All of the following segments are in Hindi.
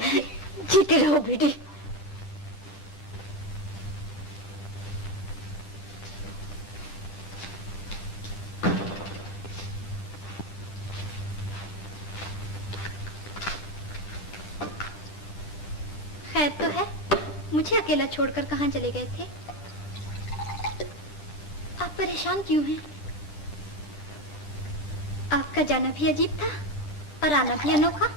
जीते रहो बेटी। खैर तो है, मुझे अकेला छोड़कर कहाँ चले गए थे? आप परेशान क्यों हैं? आपका जाना भी अजीब था और आना भी अनोखा।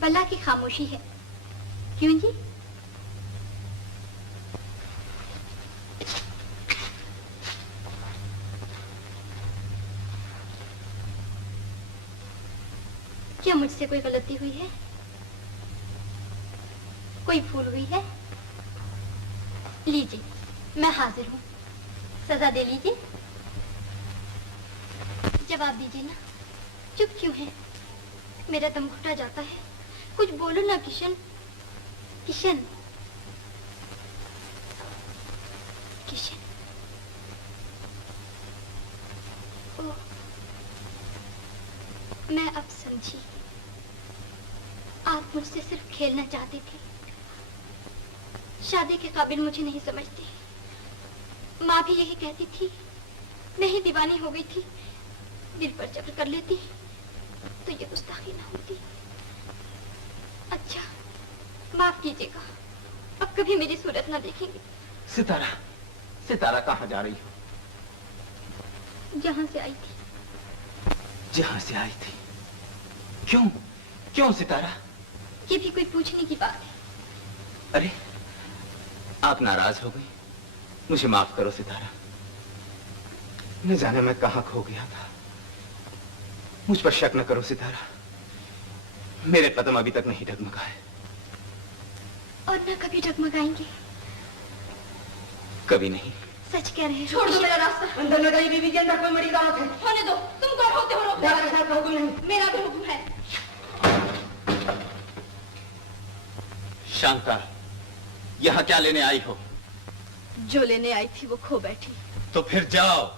बला की खामोशी है, क्यों जी? क्या मुझसे कोई गलती हुई है? कोई भूल हुई है? लीजिए, मैं हाजिर हूँ, सजा दे लीजिए। जवाब दीजिए ना, चुप क्यों है? मेरा दम घुटा जाता है। कुछ बोलो ना किशन। किशन, किशन। ओह, मैं अब समझी। आप मुझसे सिर्फ खेलना चाहते थे, शादी के काबिल मुझे नहीं समझती। माँ भी यही कहती थी, नहीं दीवानी हो गई थी, दिल पर जबर कर लेती तो ये गुस्ताखी ना होती। अच्छा, माफ कीजिएगा, अब कभी मेरी सूरत ना देखेंगे। सितारा, सितारा कहाँ जा रही हो? जहाँ से आई थी। जहाँ से आई थी? क्यों? क्यों सितारा? ये भी कोई पूछने की बात है? अरे, आप नाराज हो गई? मुझे माफ करो सितारा, न जाने मैं कहाँ खो गया था। मुझ पर शक न करो सितारा, मेरे कदम अभी तक नहीं डगमगाए। और न कभी डगमगाएंगे? कभी नहीं। सच कह रहे हैं? छोड़ दो मेरा रास्ता। अंदर न जाइए बीबी, के अंदर कोई बड़ी दावत है। होने दो, तुम कौन होते हो रोकने? दादा के साथ का हुक्म नहीं। मेरा भी हुक्म है। शांता, यहाँ क्या लेने आई हो? जो लेने आई थी वो खो बैठी। तो फिर जाओ,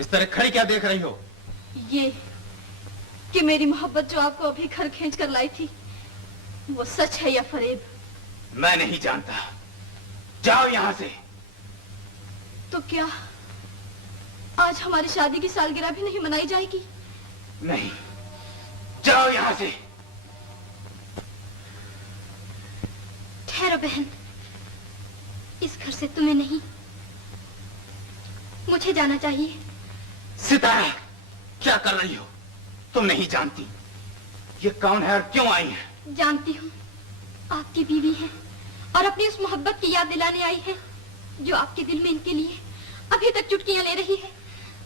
इस तरह खड़ी क्या देख रही हो? ये कि मेरी मोहब्बत जो आपको अभी घर खींच कर लाई थी, वो सच है या फरेब? मैं नहीं जानता, जाओ यहाँ से। तो क्या आज हमारी शादी की सालगिरह भी नहीं मनाई जाएगी? नहीं, जाओ यहाँ से। ठहरो बहन, इस घर से तुम्हें नहीं, मुझे जाना चाहिए। सितारा, क्या कर रही हो? तुम नहीं जानती ये कौन है और क्यों आई है? जानती हूँ, आपकी बीवी है और अपनी उस मोहब्बत की याद दिलाने आई है जो आपके दिल में इनके लिए अभी तक चुटकियां ले रही है।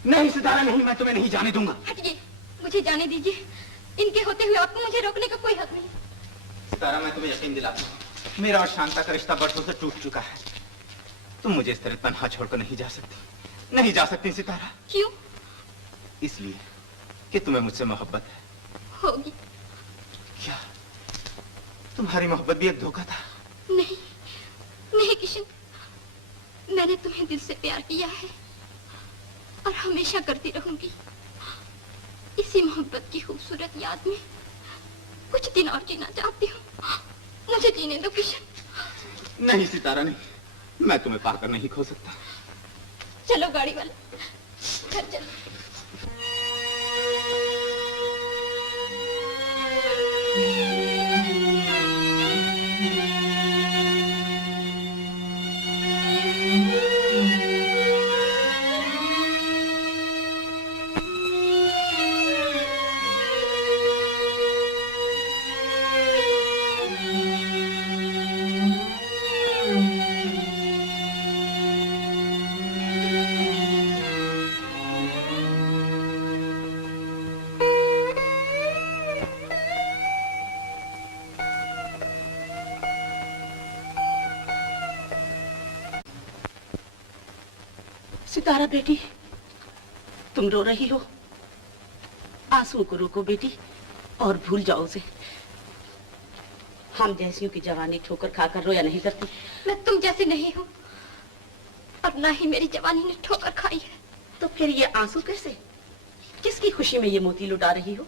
नहीं सितारा, नहीं, मैं तुम्हें नहीं जाने दूंगा। हटिए, मुझे जाने दीजिए। इनके होते हुए आपको मुझे रोकने का कोई हक नहीं। सितारा, मैं तुम्हें यकीन दिलाता हूँ, मेरा और शांता का रिश्ता बरसों से टूट चुका है। तुम मुझे इस तरह तन्हा छोड़कर नहीं जा सकती, नहीं जा सकती सितारा। क्यों? इसलिए कि तुम्हें मुझसे मोहब्बत है। होगी। क्या तुम्हारी मोहब्बत भी एक धोखा था? नहीं, नहीं किशन, मैंने तुम्हें दिल से प्यार किया है और हमेशा करती रहूंगी। इसी मोहब्बत की खूबसूरत याद में कुछ दिन और जीना चाहती हूँ। मुझे जीने दो किशन। नहीं सितारा, नहीं, मैं तुम्हें पाकर नहीं खो सकता। चलो गाड़ी वाले, घर चलो। सितारा बेटी, तुम रो रही हो? आंसुओं को रोको बेटी और भूल जाओ उसे। हम जैसियों की जवानी ठोकर खाकर रोया नहीं करती। मैं तुम जैसी नहीं हूँ और ना ही मेरी जवानी ने ठोकर खाई है। तो फिर ये आंसू कैसे? किसकी खुशी में ये मोती लुटा रही हो?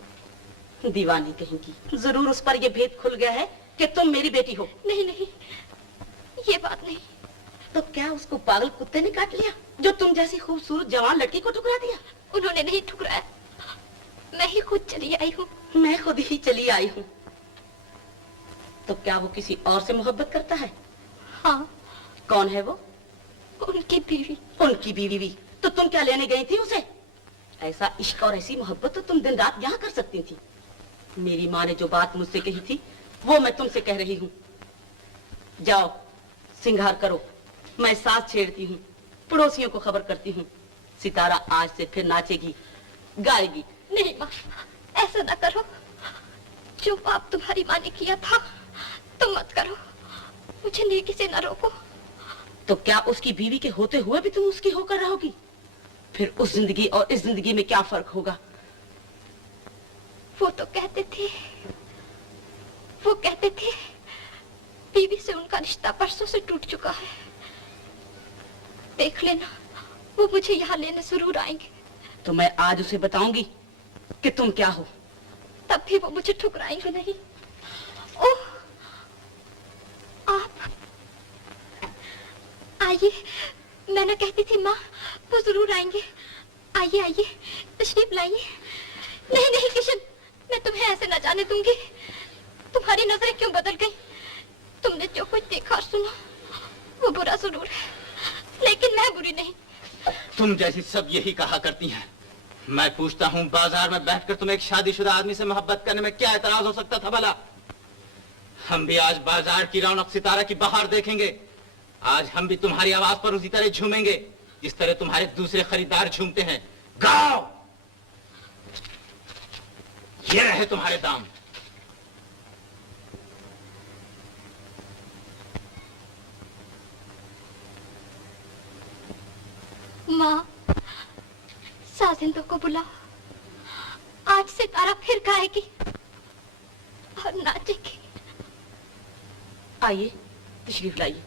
दीवानी कहेंगी, जरूर उस पर यह भेद खुल गया है कि तुम मेरी बेटी हो। नहीं नहीं, ये बात नहीं। तो क्या उसको पागल कुत्ते ने काट लिया जो तुम जैसी खूबसूरत जवान लड़की को ठुकरा दिया? उन्होंने नहीं ठुकराया, मैं ही खुद चली आई हूँ। मैं खुद ही चली आई हूँ। तो क्या वो किसी और से मोहब्बत करता है? हाँ। कौन है वो? उनकी बीवी। उनकी बीवी? तो तुम क्या लेने गई थी उसे? ऐसा इश्क और ऐसी मोहब्बत तो तुम दिन रात यहाँ कर सकती थी। मेरी माँ ने जो बात मुझसे कही थी वो मैं तुमसे कह रही हूँ। जाओ सिंगार करो, मैं साथ छेड़ती हूँ, पड़ोसियों को खबर करती हूँ। सितारा आज से फिर नाचेगी, गाएगी। नहीं माँ, ऐसा ना करो। जो पाप तुम्हारी माँ ने किया था तुम मत करो, मुझे नेकी से ना रोको। तो क्या उसकी बीवी के होते हुए भी तुम उसकी होकर रहोगी? फिर उस जिंदगी और इस जिंदगी में क्या फर्क होगा? वो तो कहते थे, वो कहते थे बीवी से उनका रिश्ता परसों से टूट चुका है। देख लेना, वो मुझे यहाँ लेने जरूर आएंगे। तो मैं आज उसे बताऊंगी कि तुम क्या हो। तब भी वो मुझे ठुकराएंगे नहीं। ओह, आप आइए, मैं ना कहती थी माँ, वो जरूर आएंगे। आइए आइए, तशरीफ लाइए। नहीं नहीं किशन, मैं तुम्हें ऐसे न जाने दूंगी। तुम्हारी नजरें क्यों बदल गई? तुमने जो कुछ देखा और सुना वो बुरा जरूर है, लेकिन मैं बुरी नहीं। तुम जैसी सब यही कहा करती हैं। मैं पूछता हूँ, बाजार में बैठकर तुम एक शादीशुदा आदमी से मोहब्बत करने में क्या एतराज हो सकता था भला? हम भी आज बाजार की रौनक सितारा की बहार देखेंगे। आज हम भी तुम्हारी आवाज पर उसी तरह झूमेंगे जिस तरह तुम्हारे दूसरे खरीदार झूमते हैं। गाओ, ये रहे तुम्हारे दाम। माँ, साजिंदों को बुलाओ। आज सितारा फिर गाएगी और नाचेगी। आइए, तशरीफ लाइए।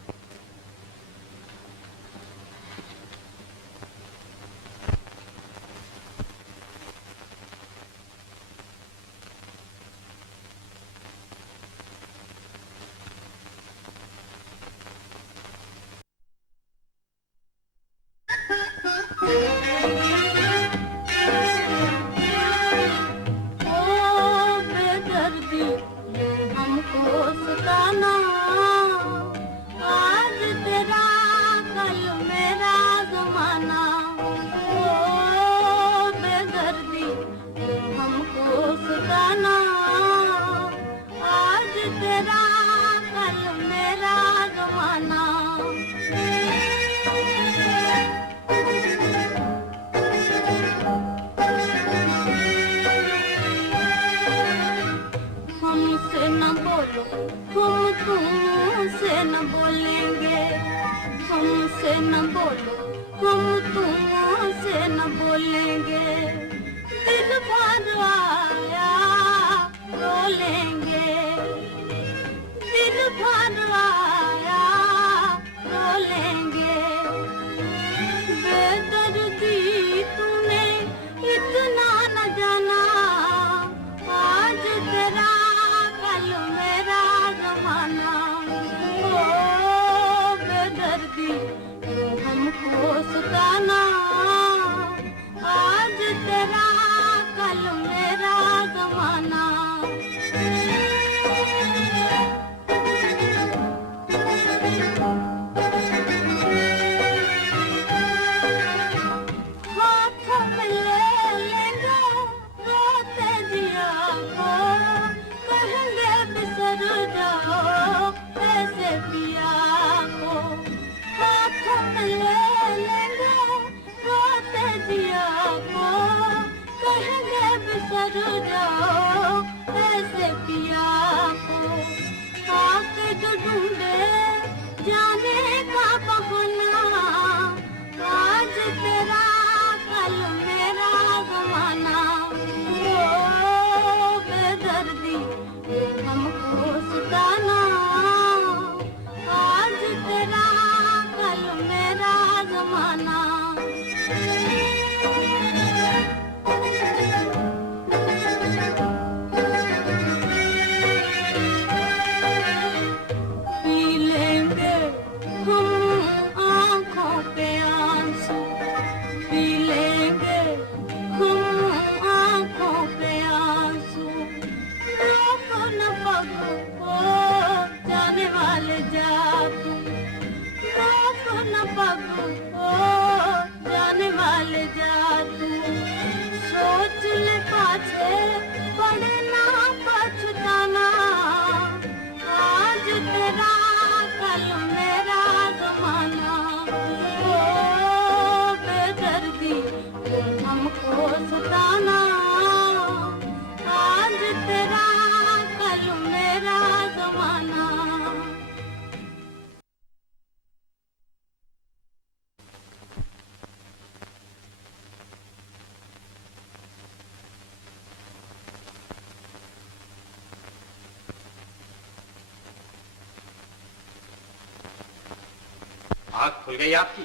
आंख खुल गई आपकी।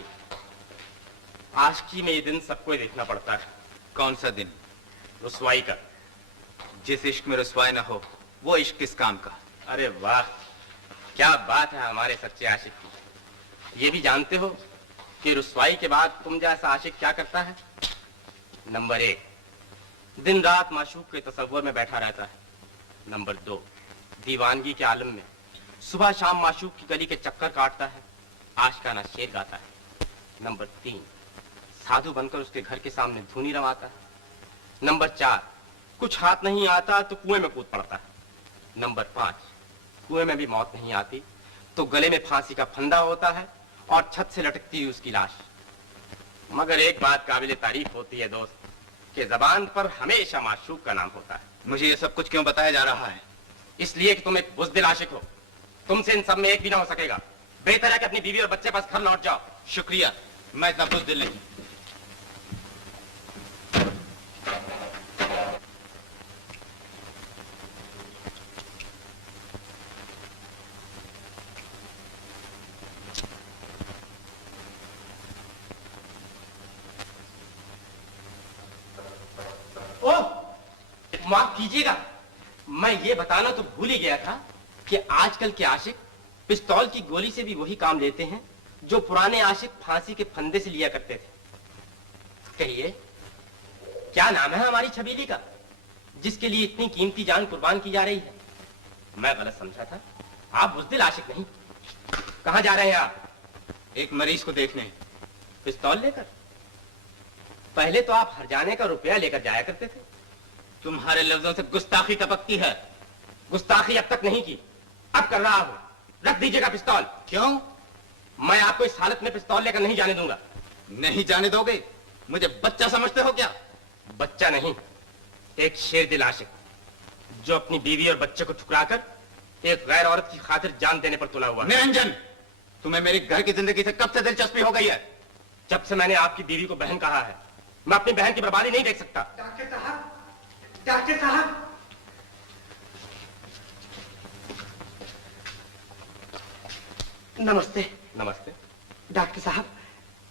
आशिकी में ये दिन सबको ही देखना पड़ता है। कौन सा दिन? रुसवाई का। जिस इश्क में रुसवाई ना हो वो इश्क किस काम का? अरे वाह, क्या बात है हमारे सच्चे आशिक की। ये भी जानते हो कि रुसवाई के बाद तुम जैसा आशिक क्या करता है? नंबर 1, दिन रात माशूक के तसव्वुर में बैठा रहता है। नंबर 2, दीवानगी के आलम में सुबह शाम माशूक की गली के चक्कर काटता है, आशिकाना शेर गाता है। नंबर 3, साधु बनकर उसके घर के सामने धूनी रवाता है। नंबर 4, कुछ हाथ नहीं आता तो कुएं में कूद पड़ता है। नंबर 5, कुएं में भी मौत नहीं आती तो गले में फांसी का फंदा होता है और छत से लटकती है उसकी लाश। मगर एक बात काबिल तारीफ होती है दोस्त, कि जबान पर हमेशा माशूक का नाम होता है। मुझे ये सब कुछ क्यों बताया जा रहा है? इसलिए कि तुम एक बुज़दिल आशिक हो। तुमसे इन सब में एक भी ना हो सकेगा। बेहतर है कि अपनी बीवी और बच्चे पास घर लौट जाओ। शुक्रिया, मैं इतना बुज़दिल नहीं। माफ कीजिएगा, मैं ये बताना तो भूल ही गया था कि आजकल के आशिक पिस्तौल की गोली से भी वही काम लेते हैं जो पुराने आशिक फांसी के फंदे से लिया करते थे। कहिए, क्या नाम है हमारी छबीली का, जिसके लिए इतनी कीमती जान कुर्बान की जा रही है? मैं गलत समझा था, आप बुज़दिल आशिक नहीं। कहां जा रहे हैं आप? एक मरीज को देखने। पिस्तौल लेकर? पहले तो आप हरजाने का रुपया लेकर जाया करते थे। तुम्हारे लफ्जों से गुस्ताखी टपकती है। गुस्ताखी अब तक नहीं की, अब कर रहा हूं। रख दीजिएगा पिस्तौल। क्यों? मैं आपको इस हालत में पिस्तौल लेकर नहीं जाने दूंगा। नहीं जाने दोगे? मुझे बच्चा समझते हो क्या? बच्चा नहीं, एक शेर दिल आशिक, जो अपनी बीवी और बच्चे को ठुकराकर एक गैर औरत की खातिर जान देने पर तुला हुआ। निरंजन, तुम्हें मेरे घर की जिंदगी से कब से दिलचस्पी हो गई है? जब से मैंने आपकी बीवी को बहन कहा है। मैं अपनी बहन की बर्बादी नहीं देख सकता। डॉक्टर साहब, डॉक्टर साहब, नमस्ते। नमस्ते। डॉक्टर साहब,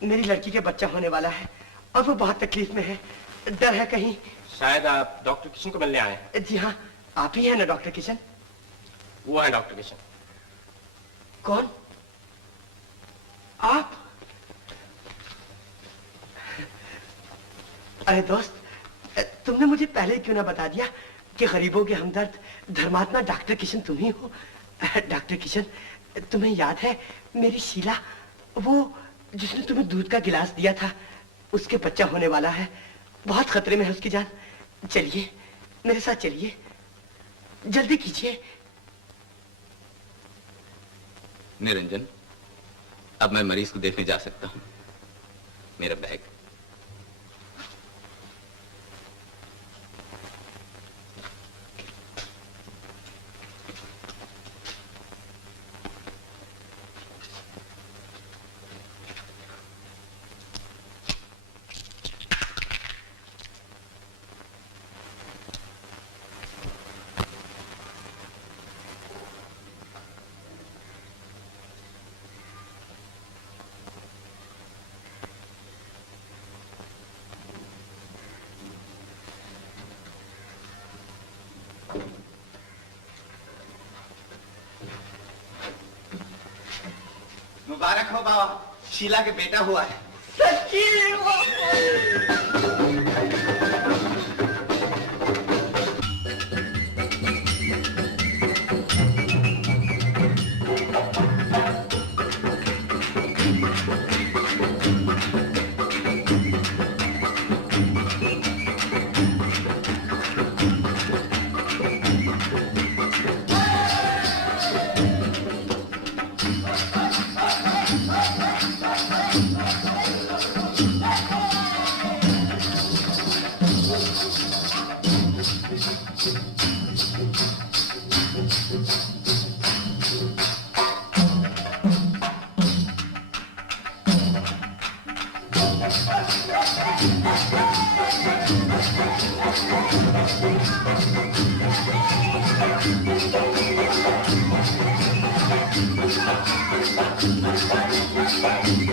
मेरी लड़की के बच्चा होने वाला है और वो बहुत तकलीफ में है। डर है कहीं। शायद आप डॉक्टर किशन को मिलने आए हैं। जी हाँ, आप ही हैं ना डॉक्टर किशन? वो है डॉक्टर किशन। कौन? आप? अरे दोस्त, तुमने मुझे पहले क्यों ना बता दिया कि गरीबों के हमदर्द धर्मात्मा डॉक्टर किशन तुम ही हो। डॉक्टर किशन, तुम्हें याद है मेरी शीला, वो जिसने तुम्हें दूध का गिलास दिया था, उसके बच्चा होने वाला है। बहुत खतरे में है उसकी जान। चलिए मेरे साथ चलिए, जल्दी कीजिए। निरंजन, अब मैं मरीज को देखने जा सकता हूं। मेरा बैग। मुबारक हो बाबा, शीला के बेटा हुआ है। सच्ची? Thank you.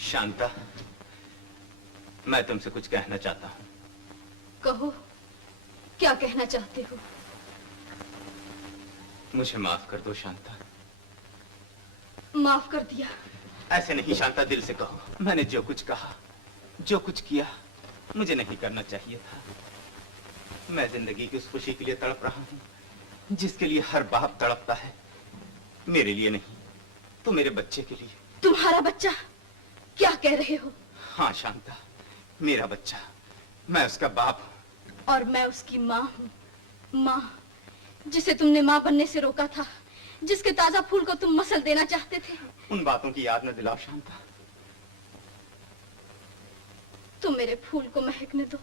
शांता, मैं तुमसे कुछ कहना चाहता हूं। कहो, क्या कहना चाहते हो? मुझे माफ कर दो शांता। माफ कर दिया? ऐसे नहीं शांता, दिल से कहो। मैंने जो कुछ कहा, जो कुछ किया, मुझे नहीं करना चाहिए था। मैं जिंदगी की उस खुशी के लिए तड़प रहा हूं जिसके लिए हर बाप तड़पता है। मेरे लिए नहीं, तो मेरे बच्चे के लिए। तुम्हारा बच्चा? क्या कह रहे हो? हाँ शांता, मेरा बच्चा। मैं उसका बाप हूं। और मैं उसकी माँ हूँ। माँ जिसे तुमने माँ बनने से रोका था, जिसके ताजा फूल को तुम मसल देना चाहते थे। उन बातों की याद न दिलाओ शांता। तुम मेरे फूल को महकने दो,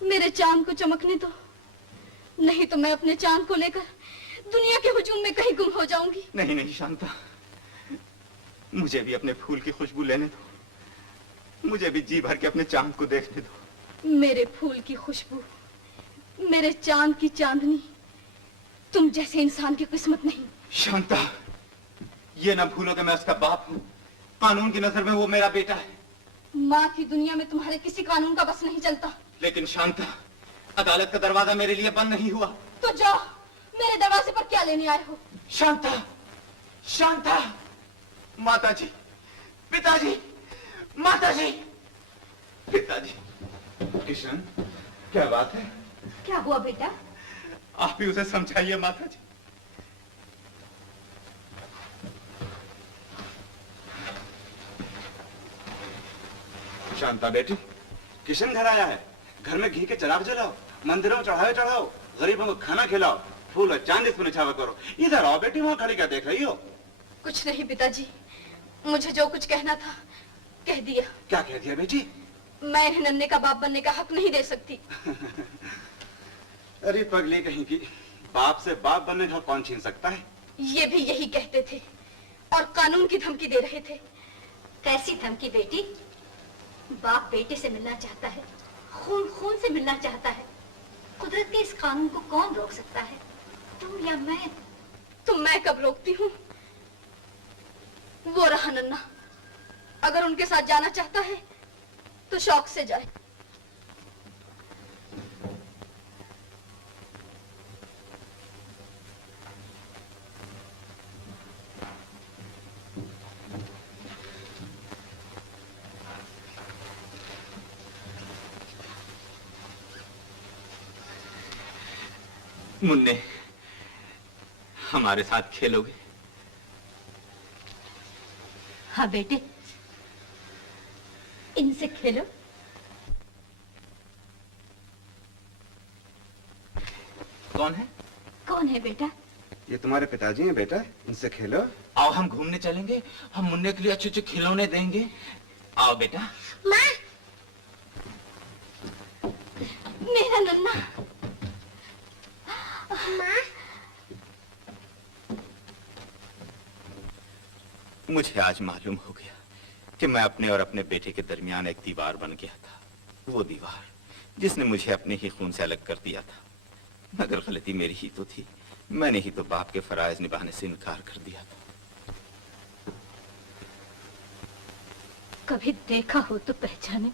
मेरे चांद को चमकने दो, नहीं तो मैं अपने चांद को लेकर दुनिया के हुजूम में कहीं गुम हो जाऊंगी। नहीं नहीं शांता, मुझे भी अपने फूल की खुशबू लेने दो। मुझे भी जी भर के अपने चांद को देखने दो। मेरे फूल की खुशबू, मेरे चांद की चांदनी, तुम जैसे इंसान की किस्मत नहीं। शांता, ये ना भूलो कि मैं उसका बाप हूँ। कानून की नजर में वो मेरा बेटा है। माँ की दुनिया में तुम्हारे किसी कानून का बस नहीं चलता। लेकिन शांता, अदालत का दरवाजा मेरे लिए बंद नहीं हुआ। तो जाओ, मेरे दरवाजे पर क्या लेने आए हो? शांता, शांता, माताजी, पिताजी, माताजी, पिताजी। किशन, क्या बात है? क्या हुआ बेटा? आप ही उसे समझाइए माताजी। शांता बेटी, किशन घर आया है। घर में घी के चिराग जलाओ, मंदिरों में चढ़ावे चढ़ाओ, गरीबों को खाना खिलाओ, फूल और चांदी से निछावा करो। इधर आओ बेटी, वहां खड़ी क्या देख रही हो? कुछ नहीं पिताजी, मुझे जो कुछ कहना था कह दिया। क्या कह दिया बेटी? मैं इन्हें नन्हे का बाप बनने का हक नहीं दे सकती। अरे पगली कहीं की, बाप से बाप बनने का कौन छीन सकता है? ये भी यही कहते थे और कानून की धमकी दे रहे थे। कैसी धमकी बेटी? बाप बेटे से मिलना चाहता है, खून खून से मिलना चाहता है। कुदरत के इस कानून को कौन रोक सकता है, तुम या मैं? तो मैं कब रोकती हूँ? वो रहा नन्ना, अगर उनके साथ जाना चाहता है तो शौक से जाए। मुन्ने, हमारे साथ खेलोगे? हाँ बेटे, इनसे खेलो। कौन है? कौन है बेटा? ये तुम्हारे पिताजी हैं बेटा, इनसे खेलो। आओ हम घूमने चलेंगे, हम मुन्ने के लिए अच्छे अच्छे खिलौने देंगे। आओ बेटा। माँ, मेरा नन्ना। माँ, मुझे आज मालूम हो गया कि मैं अपने और अपने बेटे के दरमियान एक दीवार बन गया था। वो दीवार जिसने मुझे अपने ही खून से अलग कर दिया था। मगर गलती मेरी ही तो थी। मैंने ही तो बाप के फराइज निभाने से इनकार कर दिया था। कभी देखा हो तो पहचाने।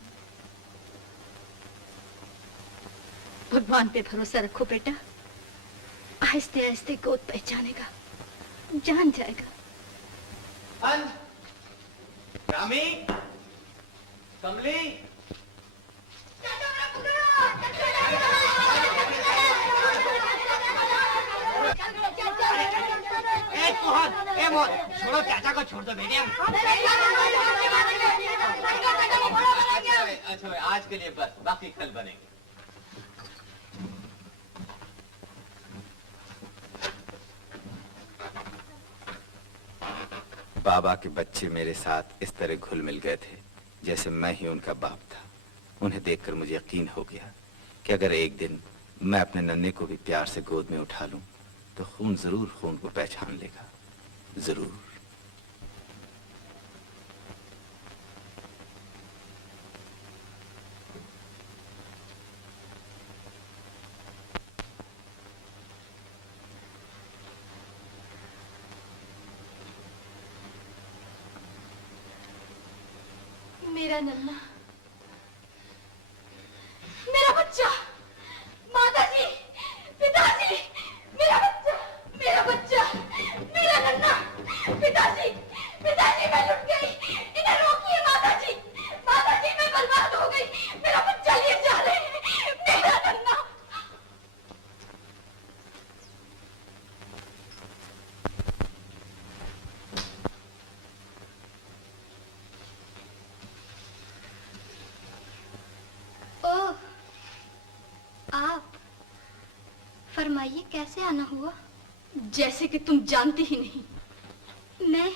भगवान पे भरोसा रखो बेटा, आहिस्ते आहिस्ते गोद पहचानेगा, जान जाएगा। रामी, कमली, छोड़ो चाचा को, छोड़ दो बेटे। अच्छा आज के लिए बस, बाकी कल बनेंगे। बाबा के बच्चे मेरे साथ इस तरह घुल मिल गए थे जैसे मैं ही उनका बाप था। उन्हें देखकर मुझे यकीन हो गया कि अगर एक दिन मैं अपने नन्हे को भी प्यार से गोद में उठा लूं तो खून जरूर खून को पहचान लेगा, जरूर। मेरा नन्ना, मेरा बच्चा, माताजी, पिताजी, मेरा बच्चा, मेरा बच्चा, मेरा नन्ना, पिताजी, पिताजी मैं लुट गई, इन्हें रोकिए माताजी, माताजी मैं बर्बाद हो गई, मेरा बच्चा लिए जा रहे हैं, मेरा नन्ना। ओह, आप फरमाइए कैसे आना हुआ? जैसे कि तुम जानती ही नहीं। मैं?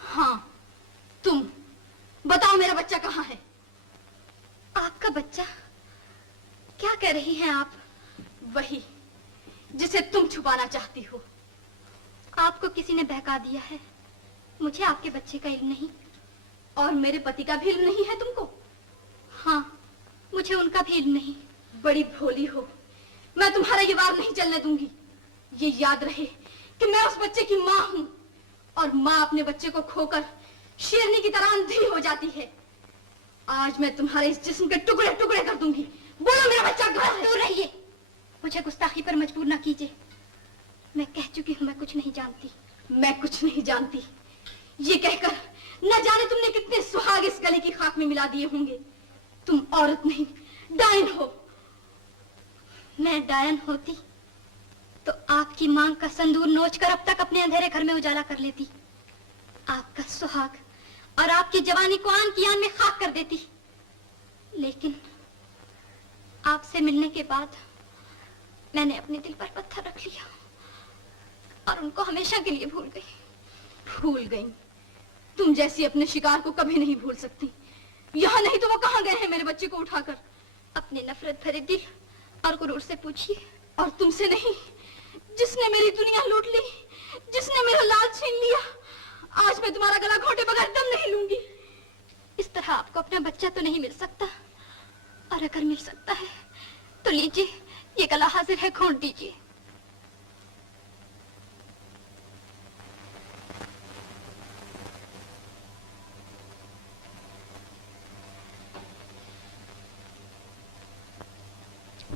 हाँ, तुम बताओ मेरा बच्चा कहाँ है? आपका बच्चा? क्या कह रही हैं आप? वही जिसे तुम छुपाना चाहती हो। आपको किसी ने बहका दिया है। मुझे आपके बच्चे का इल्म नहीं। और मेरे पति का भी इल्म नहीं है तुमको? हाँ, मुझे उनका भी इल्म नहीं। बड़ी भोली हो, मैं तुम्हारा ये वार नहीं चलने दूंगी। ये याद रहे कि मैं उस बच्चे की माँ हूँ, और माँ अपने बच्चे को खोकर शेरनी की तरह अंधी हो जाती है। आज मैं तुम्हारे इस जिस्म के टुकड़े टुकड़े कर दूंगी। बोलो मेरा बच्चा कहाँ है? दूर रहिए, मुझे गुस्ताखी पर मजबूर ना कीजिए। मैं कह चुकी हूँ मैं कुछ नहीं जानती। मैं कुछ नहीं जानती ये कहकर न जाने तुमने कितने सुहाग इस गले की खाक में मिला दिए होंगे। तुम औरत नहीं, डायन हो। मैं डायन होती तो आपकी मांग का संदूर नोचकर अब तक अपने अंधेरे घर में उजाला कर लेती। आपका सुहाग और आपकी जवानी को आन की आन में खाक कर देती। लेकिन आपसे मिलने के बाद मैंने अपने दिल पर पत्थर रख लिया और उनको हमेशा के लिए भूल गई। भूल गई? तुम जैसी अपने शिकार को कभी नहीं भूल सकती। यहाँ नहीं तो वो कहाँ गए हैं मेरे बच्चे को उठाकर? अपने नफरत भरे दिल और गुरूर से पूछिए। और तुमसे नहीं, जिसने मेरी दुनिया लूट ली, जिसने मेरा लाल छीन लिया। आज मैं तुम्हारा गला घोटे बगैर दम नहीं लूंगी। इस तरह आपको अपना बच्चा तो नहीं मिल सकता, और अगर मिल सकता है तो लीजिए, ये गला हाजिर है, घोंट दीजिए।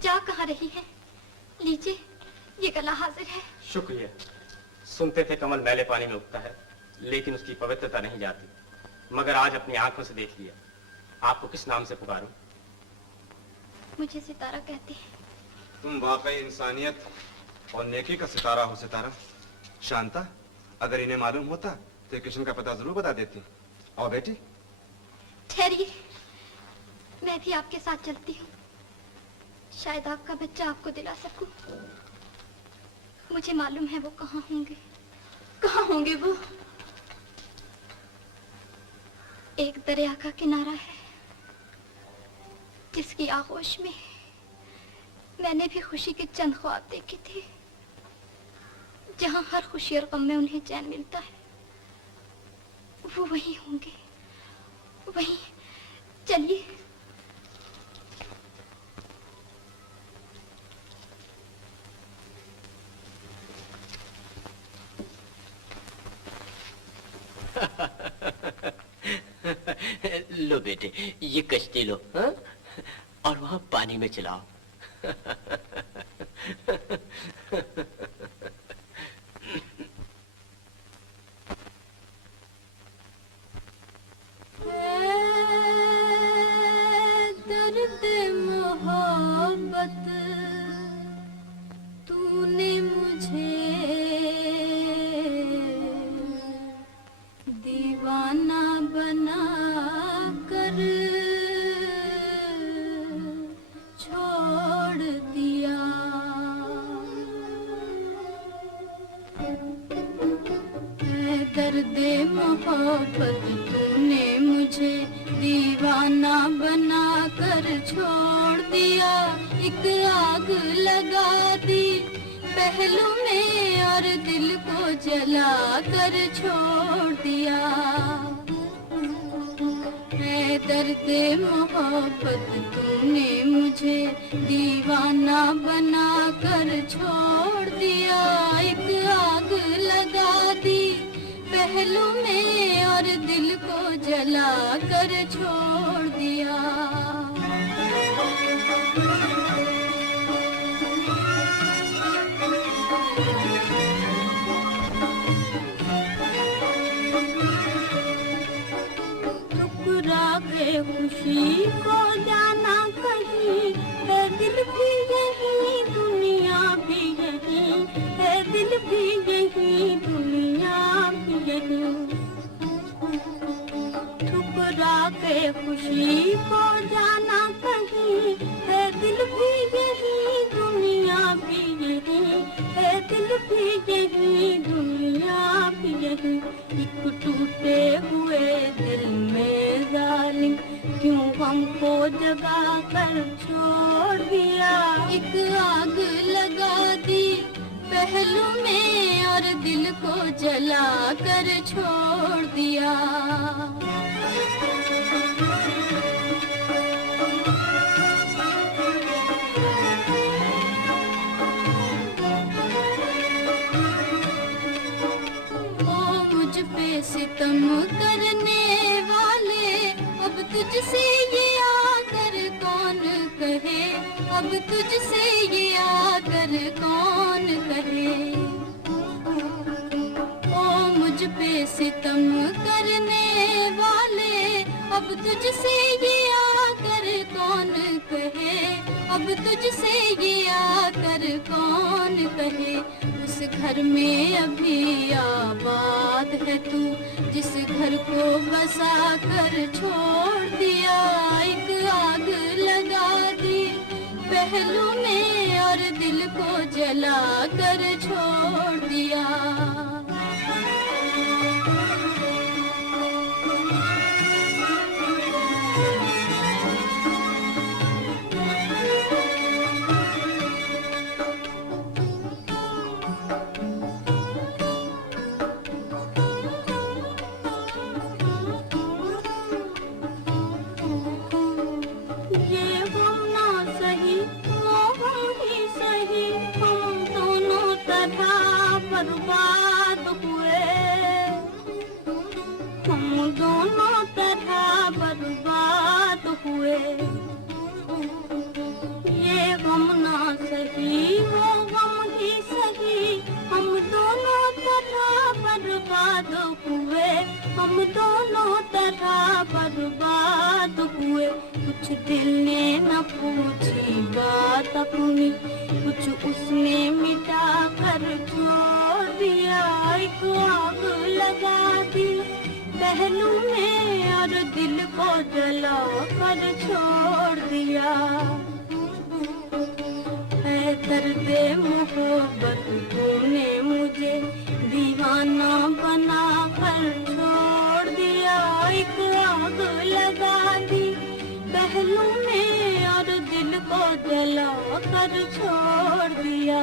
जा कहाँ रही है? लीजिए, ये गला हाजिर है। शुक्रिया। सुनते थे कमल मैले पानी में उगता है, लेकिन उसकी पवित्रता नहीं जाती। मगर आज अपनी आंखों से देख लिया। आपको किस नाम से पुकारूं? मुझे सितारा कहते हैं। तुम वाकई इंसानियत और नेकी का सितारा हो सितारा। शांता, अगर इन्हें मालूम होता तो किशन का पता जरूर बता देती। और बेटी? ठहरिए, मैं भी आपके साथ चलती हूँ। शायद आपका बच्चा आपको दिला सकूं। मुझे मालूम है वो कहाँ होंगे। कहाँ होंगे वो? एक दरिया का किनारा है जिसकी आगोश में मैंने भी खुशी के चंद ख्वाब देखे थे, जहां हर खुशी और गम में उन्हें चैन मिलता है। वो वहीं होंगे, वहीं। चलिए। लो बेटे, ये कश्ती लो, हाँ? और वहां पानी में चलाओ। दर्द मोहब्बत तूने मुझे दीवाना बना कर छोड़ दिया। दर्द मोहब्बत तूने मुझे दीवाना बना कर छोड़ दिया। एक आग लगा दी पहलू में और दिल को जला कर छोड़ दिया। है दर्द मोहब्बत तूने मुझे दीवाना बना कर छोड़ दिया। एक आग लगा दी पहलू में और दिल को जला कर छोड़ दिया। ठुकरा के खुशी को जाना कहीं है, दिल भी यही दुनिया भी यही है, दिल भी यही दुनिया भी यही। ठुकरा के खुशी को जाना कहीं है, दिल भी यही दुनिया भी यही है, दिल भी यही दुनिया भी यही। एक टूटे हुए दिल में जालिम क्यों हमको जगा कर छोड़ दिया। एक आग लगा दी पहलू में और दिल को जला कर छोड़ दिया। सितम करने वाले अब तुझसे ये आकर कौन कहे, अब तुझसे ये आकर कौन कहे। ओ मुझ पे सितम करने वाले अब तुझसे ये आकर कौन कहे, अब तुझसे ये आकर कौन कहे। उस घर में अभी आबाद है तू, जिस घर को बसा कर छोड़ दिया। एक आग लगा दी पहलू में और दिल को जला कर छोड़ दिया। बर्बाद हुए हम दोनों तरह बर्बाद हुए। ये गम ना सही वो गम ही सही, हम दोनों तरह बर्बाद हुए, हम दोनों तरह बर्बाद हुए। कुछ दिल ने न पूछी बात अपनी, कुछ उसने मिटा कर छोड़ दिया। एक आग लगा दी पहलू में और दिल को जला कर छोड़ दिया। है दर्दे मोहब्बत तूने मुझे दीवाना बना कर छोड़ दिया। एक आग लगा दी पहलू में और दिल को जला कर छोड़ दिया।